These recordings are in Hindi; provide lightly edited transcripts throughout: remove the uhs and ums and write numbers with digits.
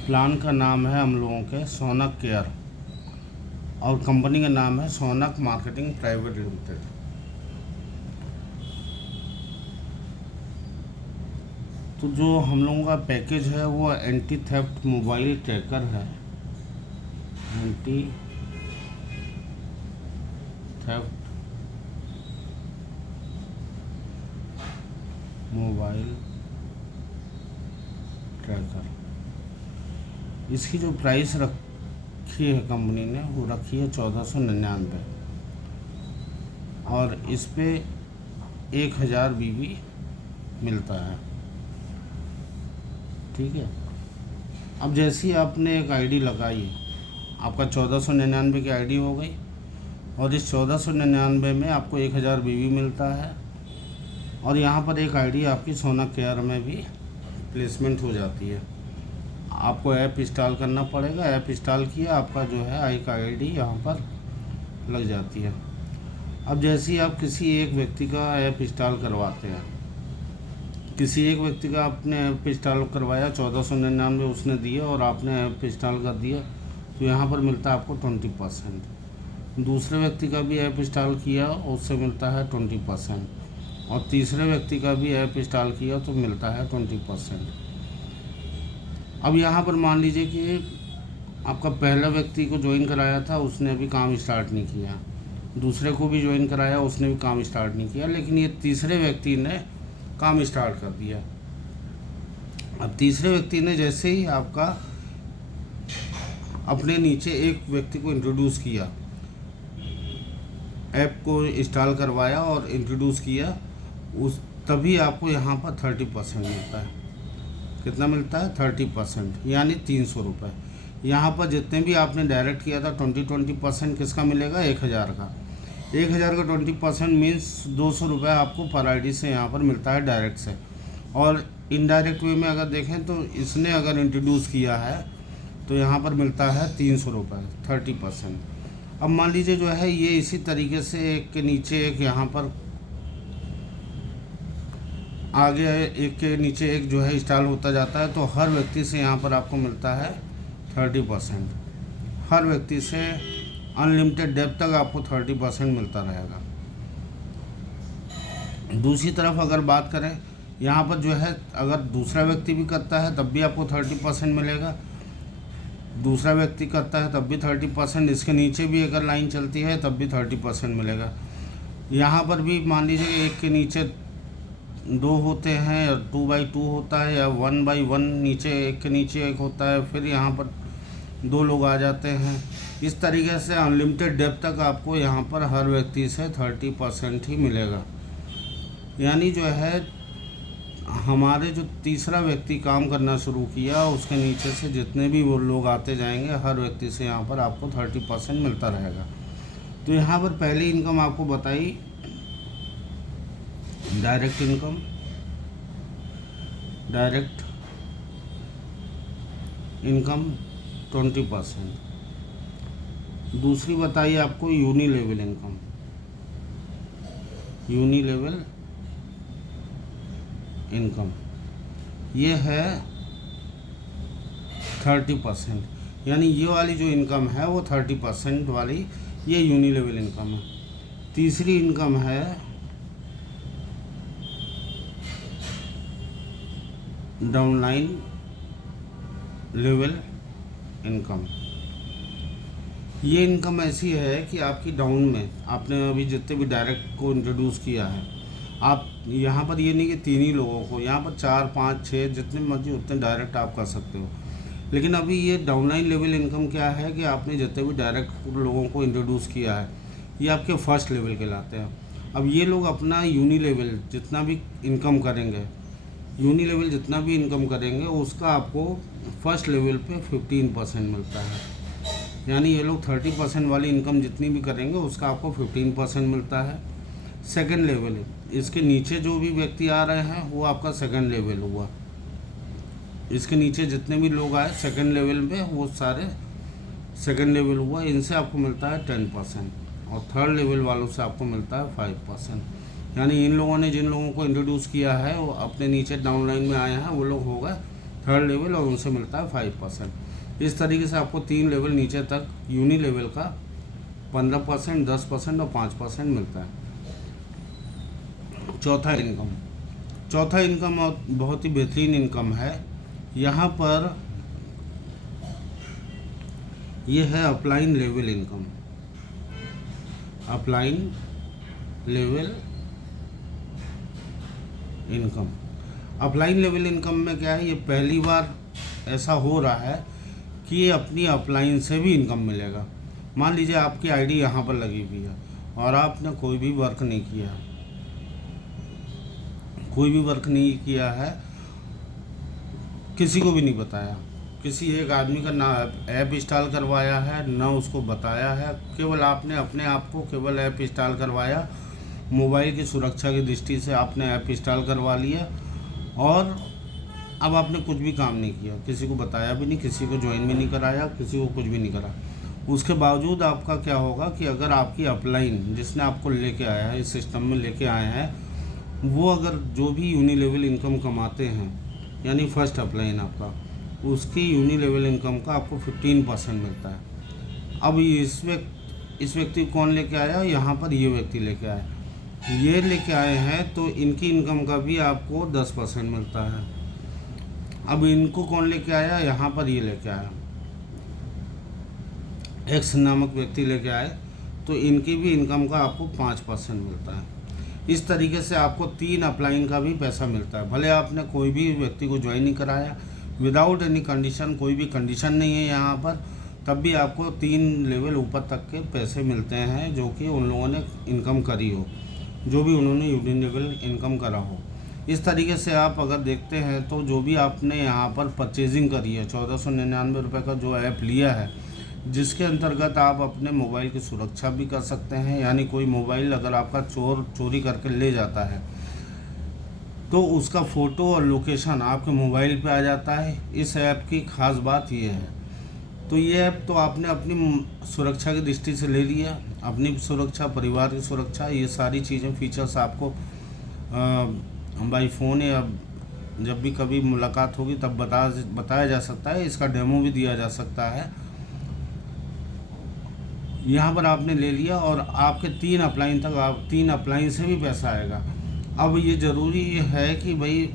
प्लान का नाम है हम लोगों के सोनक केयर और कंपनी का नाम है सोनक मार्केटिंग प्राइवेट लिमिटेड। तो जो हम लोगों का पैकेज है वो एंटी थेफ्ट मोबाइल ट्रैकर है। Anti theft mobile tracker. इसकी जो प्राइस रखी है कंपनी ने वो रखी है 1499 और इस पे 1000 बीबी मिलता है। ठीक है। अब जैसे ही आपने एक आईडी लगाई, आपका 1499 की आईडी हो गई और इस 1499 में आपको 1000 बीबी मिलता है और यहाँ पर एक आईडी आपकी सोनक केयर में भी प्लेसमेंट हो जाती है। आपको ऐप इंस्टॉल करना पड़ेगा। ऐप इंस्टॉल किया, आपका जो है आईडी यहाँ पर लग जाती है। अब जैसे ही आप किसी एक व्यक्ति का ऐप इंस्टॉल करवाते हैं, किसी एक व्यक्ति का आपने ऐप इंस्टॉल करवाया, 1499 उसने दिया और आपने ऐप इंस्टॉल कर दिया, तो यहाँ पर मिलता है आपको 20%। दूसरे व्यक्ति का भी ऐप इंस्टॉल किया, उससे मिलता है 20% और तीसरे व्यक्ति का भी ऐप इंस्टॉल किया तो मिलता है 20%। अब यहाँ पर मान लीजिए कि आपका पहला व्यक्ति को ज्वाइन कराया था, उसने अभी काम स्टार्ट नहीं किया, दूसरे को भी ज्वाइन कराया, उसने भी काम स्टार्ट नहीं किया, लेकिन ये तीसरे व्यक्ति ने काम स्टार्ट कर दिया। अब तीसरे व्यक्ति ने जैसे ही आपका अपने नीचे एक व्यक्ति को इंट्रोड्यूस किया, ऐप को इंस्टॉल करवाया और इंट्रोड्यूस किया, उस तभी आपको यहाँ पर 30% मिलता है। कितना मिलता है? 30%, यानी 300 रुपये। यहाँ पर जितने भी आपने डायरेक्ट किया था 20% किसका मिलेगा? 1000 का। 1000 का 20% मीन्स 200 रुपये आपको पर आईडी से यहाँ पर मिलता है डायरेक्ट से। और इनडायरेक्ट वे में अगर देखें तो इसने अगर इंट्रोड्यूस किया है तो यहाँ पर मिलता है 300 रुपये, 30%। अब मान लीजिए जो है ये इसी तरीके से एक के नीचे एक यहाँ पर आगे एक के नीचे एक जो है इंस्टॉल होता जाता है, तो हर व्यक्ति से यहाँ पर आपको मिलता है 30%। हर व्यक्ति से अनलिमिटेड डेप्थ तक आपको 30% मिलता रहेगा। दूसरी तरफ अगर बात करें, यहाँ पर जो है अगर दूसरा व्यक्ति भी करता है तब भी आपको 30% मिलेगा, दूसरा व्यक्ति करता है तब भी 30%, इसके नीचे भी अगर लाइन चलती है तब भी 30% मिलेगा। यहाँ पर भी मान लीजिए एक के नीचे 2 होते हैं, 2x2 होता है, या 1x1 नीचे एक के नीचे एक होता है, फिर यहाँ पर 2 लोग आ जाते हैं। इस तरीके से अनलिमिटेड डेप्थ तक आपको यहाँ पर हर व्यक्ति से 30% ही मिलेगा। यानी जो है हमारे जो तीसरा व्यक्ति काम करना शुरू किया, उसके नीचे से जितने भी वो लोग आते जाएंगे, हर व्यक्ति से यहाँ पर आपको 30% मिलता रहेगा। तो यहाँ पर पहली इनकम आपको बताई डायरेक्ट इनकम, डायरेक्ट इनकम 20%। दूसरी बताइए आपको uni level income. Uni level income ये है 30%, यानी ये वाली जो इनकम है वो 30% वाली ये यूनी लेवल इनकम है। तीसरी इनकम है डाउनलाइन लेवल इनकम। ये इनकम ऐसी है कि आपकी डाउन में आपने अभी जितने भी डायरेक्ट को इंट्रोड्यूस किया है, आप यहाँ पर ये नहीं कि 3 ही लोगों को, यहाँ पर 4, 5, 6 जितने मर्जी उतने डायरेक्ट आप कर सकते हो। लेकिन अभी ये डाउनलाइन लेवल इनकम क्या है कि आपने जितने भी डायरेक्ट लोगों को इंट्रोड्यूस किया है, ये आपके फर्स्ट लेवल के लाते हैं। अब ये लोग अपना यूनी लेवल जितना भी इनकम करेंगे, यूनी लेवल जितना भी इनकम करेंगे उसका आपको फर्स्ट लेवल पे 15% मिलता है। यानी ये लोग 30% वाली इनकम जितनी भी करेंगे उसका आपको 15% मिलता है। सेकंड लेवल, इसके नीचे जो भी व्यक्ति आ रहे हैं वो आपका सेकंड लेवल हुआ। इसके नीचे जितने भी लोग आए सेकंड लेवल में वो सारे सेकंड लेवल हुआ, इनसे आपको मिलता है 10% और थर्ड लेवल वालों से आपको मिलता है 5%। यानी इन लोगों ने जिन लोगों को इंट्रोड्यूस किया है वो अपने नीचे डाउनलाइन में आए हैं, वो लोग हो गए थर्ड लेवल और उनसे मिलता है 5%। इस तरीके से आपको 3 लेवल नीचे तक यूनि लेवल का 15%, 10% और 5% मिलता है। चौथा इनकम और बहुत ही बेहतरीन इनकम है। यहाँ पर यह है upline level income. Upline level income, upline level income में क्या है, ये पहली बार ऐसा हो रहा है कि ये अपनी अपलाइन से भी इनकम मिलेगा। मान लीजिए आपकी आईडी यहाँ पर लगी हुई है और आपने कोई भी वर्क नहीं किया है, किसी को भी नहीं बताया, किसी एक आदमी का ना ऐप इंस्टॉल करवाया है ना उसको बताया है, केवल आपने अपने आप को केवल ऐप इंस्टॉल करवाया, मोबाइल की सुरक्षा की दृष्टि से आपने ऐप इंस्टॉल करवा लिया और अब आपने कुछ भी काम नहीं किया, किसी को बताया भी नहीं, किसी को ज्वाइन भी नहीं कराया, किसी को कुछ भी नहीं करा। उसके बावजूद आपका क्या होगा कि अगर आपकी अपलाइन जिसने आपको लेके आया है, इस सिस्टम में लेके आए हैं, वो अगर जो भी यूनि लेवल इनकम कमाते हैं, यानी फर्स्ट अपलाइन आपका, उसकी यूनि लेवल इनकम का आपको 15% मिलता है। अब इस व्यक्ति कौन लेके आया, यहाँ पर ये व्यक्ति लेके आया, ये लेके आए हैं तो इनकी इनकम का भी आपको 10% मिलता है। अब इनको कौन लेके आया, यहाँ पर ये लेके आया, एक्स नामक व्यक्ति लेके आए, तो इनकी भी इनकम का आपको 5% मिलता है। इस तरीके से आपको 3 अपलाइन का भी पैसा मिलता है। भले आपने कोई भी व्यक्ति को ज्वाइन नहीं कराया, विदाउट एनी कंडीशन, कोई भी कंडीशन नहीं है यहाँ पर, तब भी आपको 3 लेवल ऊपर तक के पैसे मिलते हैं जो कि उन लोगों ने इनकम करी हो, जो भी उन्होंने यूनि लेवल इनकम करा हो। इस तरीके से आप अगर देखते हैं तो जो भी आपने यहाँ पर परचेजिंग करी है, 1499 रुपये का जो ऐप लिया है, जिसके अंतर्गत आप अपने मोबाइल की सुरक्षा भी कर सकते हैं, यानी कोई मोबाइल अगर आपका चोरी करके ले जाता है तो उसका फ़ोटो और लोकेशन आपके मोबाइल पे आ जाता है। इस ऐप की ख़ास बात यह है। तो ये ऐप तो आपने अपनी सुरक्षा की दृष्टि से ले लिया, अपनी सुरक्षा, परिवार की सुरक्षा, ये सारी चीज़ें, फीचर्स आपको बाई फ़ोन या जब भी कभी मुलाकात होगी तब बताया जा सकता है। इसका डेमो भी दिया जा सकता है। यहाँ पर आपने ले लिया और आपके 3 अपलाइन तक, आप 3 अपलाइन से भी पैसा आएगा। अब ये ज़रूरी है कि भाई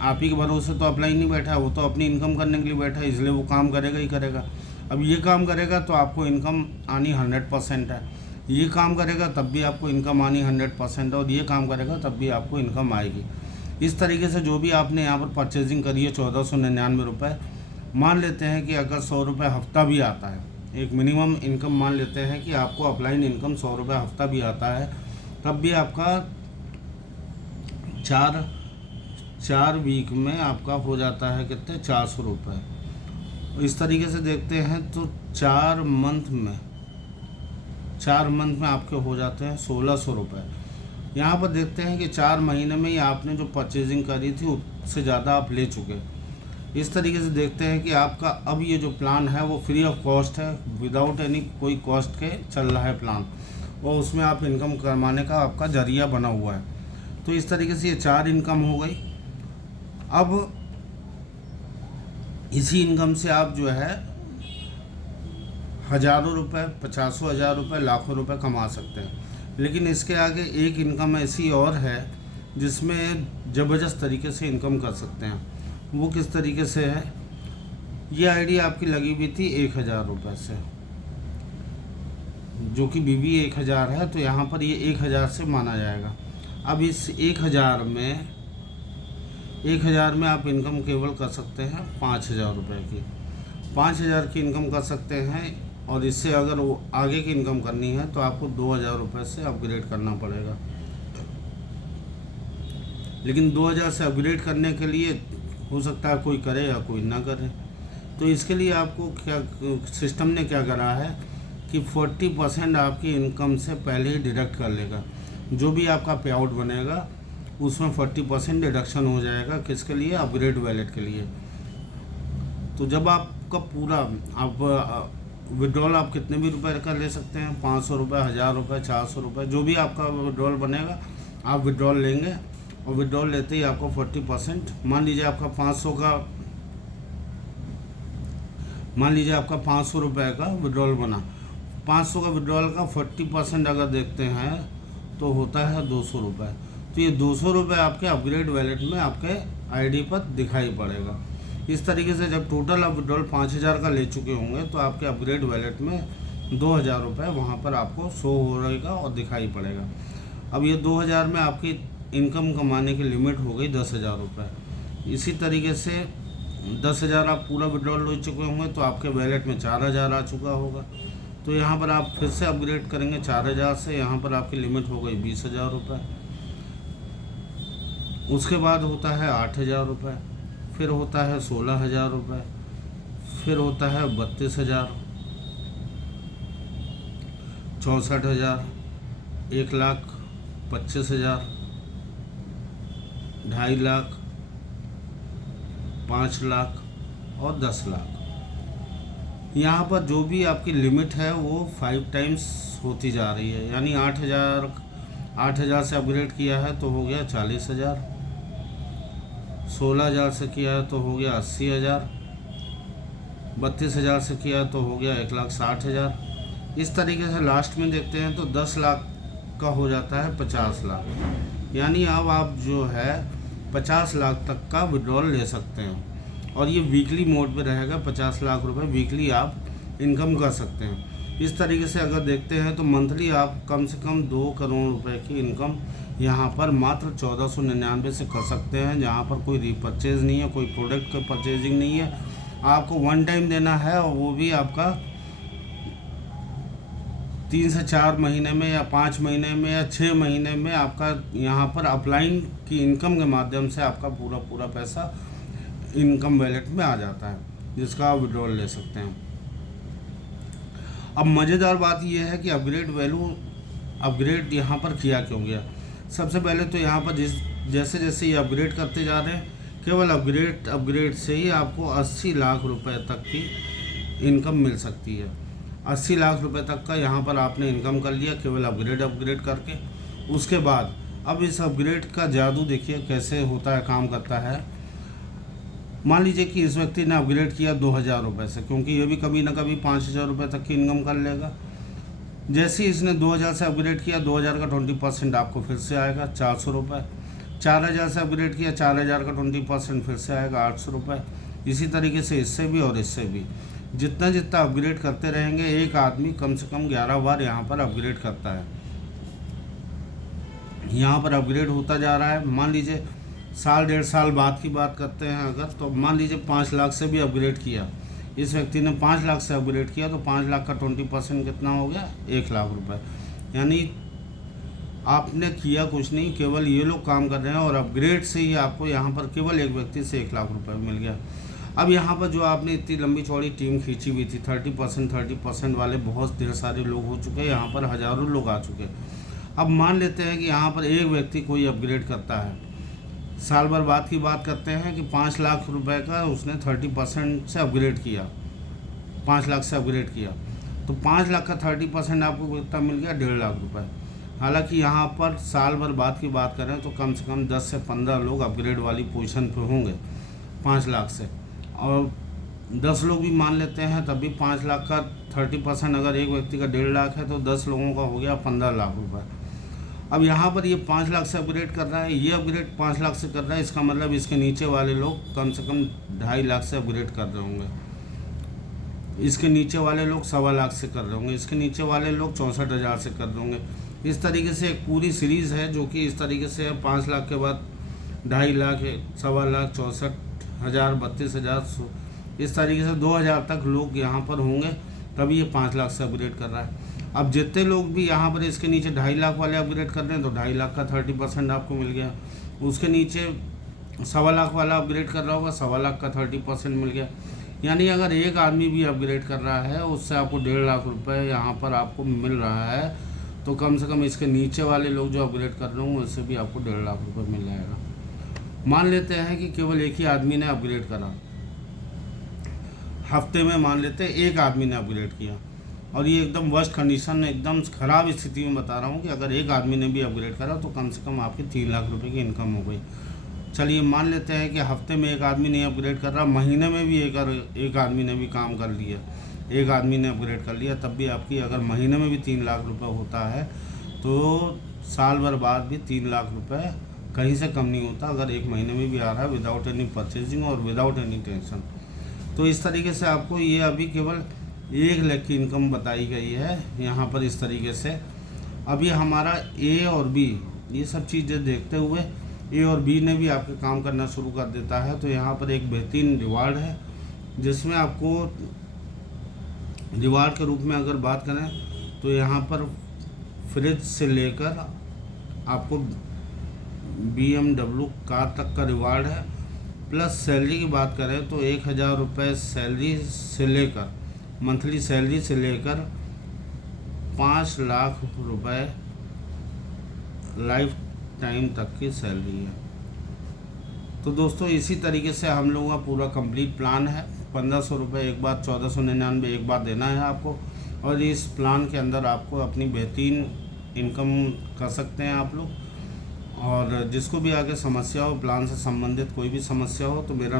आप ही के भरोसे तो अपलाइन नहीं बैठा है, वो तो अपनी इनकम करने के लिए बैठा है, इसलिए वो काम करेगा ही करेगा। अब ये काम करेगा तो आपको इनकम आनी 100% है, ये काम करेगा तब भी आपको इनकम आनी 100% है, और ये काम करेगा तब भी आपको इनकम आएगी। इस तरीके से जो भी आपने यहाँ पर परचेजिंग करी है 1499 रुपये, मान लेते हैं कि अगर 100 रुपये हफ्ता भी आता है, एक मिनिमम इनकम मान लेते हैं कि आपको अपलाइन इनकम 100 रुपये हफ्ता भी आता है, तब भी आपका 4 वीक में आपका हो जाता है कितने, 400 रुपये। इस तरीके से देखते हैं तो 4 मंथ में आपके हो जाते हैं 1600 रुपये। यहाँ पर देखते हैं कि 4 महीने में ही आपने जो परचेजिंग करी थी उससे ज़्यादा आप ले चुके। इस तरीके से देखते हैं कि आपका अब ये जो प्लान है वो फ्री ऑफ कॉस्ट है, विदाउट एनी कोई कॉस्ट के चल रहा है प्लान, और उसमें आप इनकम कमाने का आपका जरिया बना हुआ है। तो इस तरीके से ये 4 इनकम हो गई। अब इसी इनकम से आप जो है हज़ारों रुपए, 50,000 रुपये, लाखों रुपए कमा सकते हैं। लेकिन इसके आगे एक इनकम ऐसी और है जिसमें ज़बरदस्त तरीके से इनकम कर सकते हैं। वो किस तरीके से है, ये आईडी आपकी लगी हुई थी 1000 रुपये से, जो कि BB 1000 है, तो यहाँ पर ये 1000 से माना जाएगा। अब इस 1000 में आप इनकम केवल कर सकते हैं 5000 रुपये की, 5000 की इनकम कर सकते हैं। और इससे अगर वो आगे की इनकम करनी है तो आपको 2000 रुपये से अपग्रेड करना पड़ेगा। लेकिन 2000 से अपग्रेड करने के लिए हो सकता है कोई करे या कोई ना करे। तो इसके लिए आपको क्या सिस्टम ने क्या करा है कि 40% आपकी इनकम से पहले ही डिडक्ट कर लेगा। जो भी आपका पे आउट बनेगा उसमें 40% डिडक्शन हो जाएगा। किसके लिए, अपग्रेड वैलेट के लिए। तो जब आपका पूरा आप विड्रॉल आप कितने भी रुपए का ले सकते हैं, 500 रुपये, 1000 रुपये, 400 रुपये, जो भी आपका विड्रॉल बनेगा आप विड्रॉल लेंगे, और विड्रॉल लेते ही आपको 40%, मान लीजिए आपका 500 का मान लीजिए आपका 500 रुपये का विड्रॉल बना, 500 का विड्रॉल का 40% अगर देखते हैं तो होता है 200 रुपये। तो ये 200 रुपये आपके अपग्रेड वैलेट में आपके आईडी पर दिखाई पड़ेगा। इस तरीके से जब टोटल आप विड्रॉल 5000 का ले चुके होंगे तो आपके अपग्रेड वैलेट में 2000 रुपये वहाँ पर आपको शो हो रहेगा और दिखाई पड़ेगा। अब ये 2000 में आपकी इनकम कमाने की लिमिट हो गई 10,000 रुपये। इसी तरीके से 10,000 आप पूरा विड्रॉल ले चुके होंगे तो आपके वैलेट में 4000 आ चुका होगा। तो यहाँ पर आप फिर से अपग्रेड करेंगे 4000 से, यहाँ पर आपकी लिमिट हो गई 20,000 रुपये। उसके बाद होता है 8,000 रुपये, फिर होता है 16,000 रुपये, फिर होता है 32,000, 64,000, 1,25,000, 2.5 लाख, 5 लाख और 10 लाख। यहाँ पर जो भी आपकी लिमिट है वो 5 टाइम्स होती जा रही है। यानी 8,000 से अपग्रेड किया है तो हो गया 40,000, 16,000 से किया है तो हो गया 80,000, 32,000 से किया तो हो गया 1,60,000। इस तरीके से लास्ट में देखते हैं तो 10 लाख का हो जाता है 50 लाख। यानी अब आप जो है 50 लाख तक का विड्रॉल ले सकते हैं और ये वीकली मोड पे रहेगा। 50 लाख रुपए वीकली आप इनकम कर सकते हैं। इस तरीके से अगर देखते हैं तो मंथली आप कम से कम 2 करोड़ रुपए की इनकम यहाँ पर मात्र 1499 से कर सकते हैं, जहाँ पर कोई रीपरचेज नहीं है, कोई प्रोडक्ट का परचेजिंग नहीं है। आपको वन टाइम देना है और वो भी आपका 3 से 4 महीने में या 5 महीने में या 6 महीने में आपका यहाँ पर अपलाइन की इनकम के माध्यम से आपका पूरा पैसा इनकम वैलेट में आ जाता है, जिसका आप विड्रॉल ले सकते हैं। अब मज़ेदार बात यह है कि अपग्रेड यहाँ पर किया क्यों गया। सबसे पहले तो यहाँ पर जैसे जैसे ये अपग्रेड करते जा रहे हैं, केवल अपग्रेड से ही आपको 80 लाख रुपए तक की इनकम मिल सकती है। 80 लाख रुपए तक का यहाँ पर आपने इनकम कर लिया केवल अपग्रेड करके। उसके बाद अब इस अपग्रेड का जादू देखिए कैसे होता है, काम करता है। मान लीजिए कि इस व्यक्ति ने अपग्रेड किया 2,000 रुपये से, क्योंकि ये भी कभी ना कभी 5,000 रुपये तक की इनकम कर लेगा। जैसे ही इसने 2,000 से अपग्रेड किया, 2,000 का 20% आपको फिर से आएगा 400 रुपये। 4,000 से अपग्रेड किया, 4,000 का 20% फिर से आएगा 800 रुपये। इसी तरीके से इससे भी और इससे भी जितना अपग्रेड करते रहेंगे, एक आदमी कम से कम 11 बार यहाँ पर अपग्रेड करता है। यहाँ पर अपग्रेड होता जा रहा है। मान लीजिए साल 1.5 साल बाद की बात करते हैं अगर, तो मान लीजिए 5 लाख से भी अपग्रेड किया, इस व्यक्ति ने 5 लाख से अपग्रेड किया तो 5 लाख का 20% कितना हो गया, 1 लाख रुपए। यानी आपने किया कुछ नहीं, केवल ये लोग काम कर रहे हैं और अपग्रेड से ही आपको यहाँ पर केवल एक व्यक्ति से 1 लाख रुपए मिल गया। अब यहाँ पर जो आपने इतनी लंबी चौड़ी टीम खींची हुई थी, 30% वाले बहुत ढेर सारे लोग हो चुके हैं, यहाँ पर हज़ारों लोग आ चुके हैं। अब मान लेते हैं कि यहाँ पर एक व्यक्ति कोई अपग्रेड करता है, साल भर बाद की बात करते हैं कि 5 लाख रुपए का उसने 30% से अपग्रेड किया, 5 लाख से अपग्रेड किया, तो 5 लाख का 30% आपको कितना मिल गया, 1.5 लाख रुपए। हालांकि यहाँ पर साल भर बाद की बात करें तो कम से कम 10 से 15 लोग अपग्रेड वाली पोजीशन पे होंगे 5 लाख से, और 10 लोग भी मान लेते हैं तब भी 5 लाख का 30% अगर एक व्यक्ति का 1.5 लाख है तो 10 लोगों का हो गया 15 लाख रुपए। अब यहाँ पर ये 5 लाख से अपग्रेड कर रहा है, ये अपग्रेड 5 लाख से कर रहा है, इसका मतलब इसके नीचे वाले लोग कम से कम 2.5 लाख से अपग्रेड कर रहे होंगे, इसके नीचे वाले लोग 1.25 लाख से कर रहे होंगे, इसके नीचे वाले लोग 64,000 से कर रहे होंगे। इस तरीके से एक पूरी सीरीज़ है जो कि इस तरीके से 5 लाख के बाद 2.5 लाख, 1.25 लाख, 64,000, 32,000, इस तरीके से 2,000 तक लोग यहाँ पर होंगे, तभी ये 5 लाख से अपग्रेड कर रहा है। अब जितने लोग भी यहाँ पर इसके नीचे 2.5 लाख वाले अपग्रेड कर रहे हैं तो 2.5 लाख का 30% आपको मिल गया। उसके नीचे 1.25 लाख वाला अपग्रेड कर रहा होगा, 1.25 लाख का 30% मिल गया। यानी अगर एक आदमी भी अपग्रेड कर रहा है उससे आपको 1.5 लाख रुपए यहाँ पर आपको मिल रहा है, तो कम से कम इसके नीचे वाले लोग जो अपग्रेड कर रहे होंगे उससे भी आपको 1.5 लाख रुपए मिल जाएगा। मान लेते हैं कि केवल एक ही आदमी ने अपग्रेड करा, हफ्ते में मान लेते हैं एक आदमी ने अपग्रेड किया, और ये एकदम वर्स्ट कंडीशन, एकदम ख़राब स्थिति में बता रहा हूँ कि अगर एक आदमी ने भी अपग्रेड करा तो कम से कम आपकी 3 लाख रुपए की इनकम हो गई। चलिए मान लेते हैं कि हफ्ते में एक आदमी नहीं अपग्रेड कर रहा, महीने में भी एक आदमी ने भी काम कर लिया, एक आदमी ने अपग्रेड कर लिया, तब भी आपकी अगर महीने में भी 3 लाख रुपए होता है तो साल भर बाद भी 3 लाख रुपए कहीं से कम नहीं होता, अगर एक महीने में भी आ रहा है विदाउट एनी परचेजिंग और विदाउट एनी टेंशन। तो इस तरीके से आपको ये अभी केवल 1 लाख की इनकम बताई गई है यहाँ पर इस तरीके से। अभी हमारा ए और बी ये सब चीज़ें देखते हुए ए और बी ने भी आपके काम करना शुरू कर देता है। तो यहाँ पर एक बेहतरीन रिवार्ड है, जिसमें आपको रिवार्ड के रूप में अगर बात करें तो यहाँ पर फ्रिज से लेकर आपको BMW कार तक का रिवार्ड है। प्लस सैलरी की बात करें तो 1000 रुपये सैलरी से लेकर, मंथली सैलरी से लेकर 5 लाख रुपए लाइफ टाइम तक की सैलरी है। तो दोस्तों इसी तरीके से हम लोगों का पूरा कंप्लीट प्लान है। 1500 रुपये एक बार, 1499 एक बार देना है आपको, और इस प्लान के अंदर आपको अपनी बेहतरीन इनकम कर सकते हैं आप लोग। और जिसको भी आगे समस्या हो, प्लान से संबंधित कोई भी समस्या हो, तो मेरा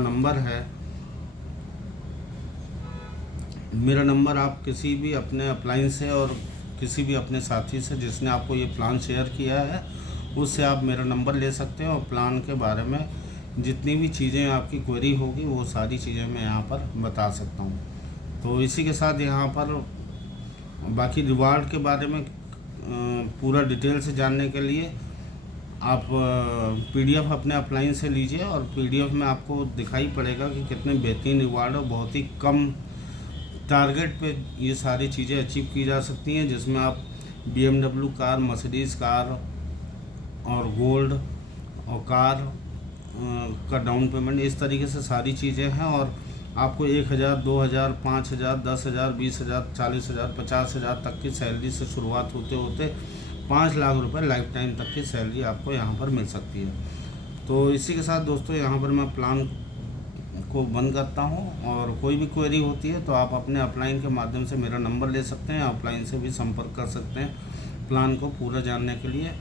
नंबर आप किसी भी अपने अप्लायंस से और किसी भी अपने साथी से जिसने आपको ये प्लान शेयर किया है उससे आप मेरा नंबर ले सकते हैं, और प्लान के बारे में जितनी भी चीज़ें आपकी क्वेरी होगी वो सारी चीज़ें मैं यहाँ पर बता सकता हूँ। तो इसी के साथ यहाँ पर बाकी रिवार्ड के बारे में पूरा डिटेल से जानने के लिए आप PDF अपने अप्लायंस से लीजिए, और PDF में आपको दिखाई पड़ेगा कि कितने बेहतरीन रिवार्ड और बहुत ही कम टारगेट पे ये सारी चीज़ें अचीव की जा सकती हैं, जिसमें आप BMW कार, मर्सिडीज़ कार और गोल्ड और कार का डाउन पेमेंट, इस तरीके से सारी चीज़ें हैं। और आपको 1000, 2000, 5000, 10,000, 20,000, 40,000, 50,000 तक की सैलरी से शुरुआत होते होते 5 लाख रुपए लाइफ टाइम तक की सैलरी आपको यहाँ पर मिल सकती है। तो इसी के साथ दोस्तों यहाँ पर मैं प्लान को बंद करता हूँ, और कोई भी क्वेरी होती है तो आप अपने अपलाइन के माध्यम से मेरा नंबर ले सकते हैं, अपलाइन से भी संपर्क कर सकते हैं। प्लान को पूरा जानने के लिए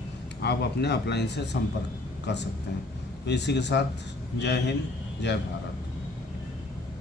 आप अपने अपलाइन से संपर्क कर सकते हैं। तो इसी के साथ जय हिंद, जय भारत।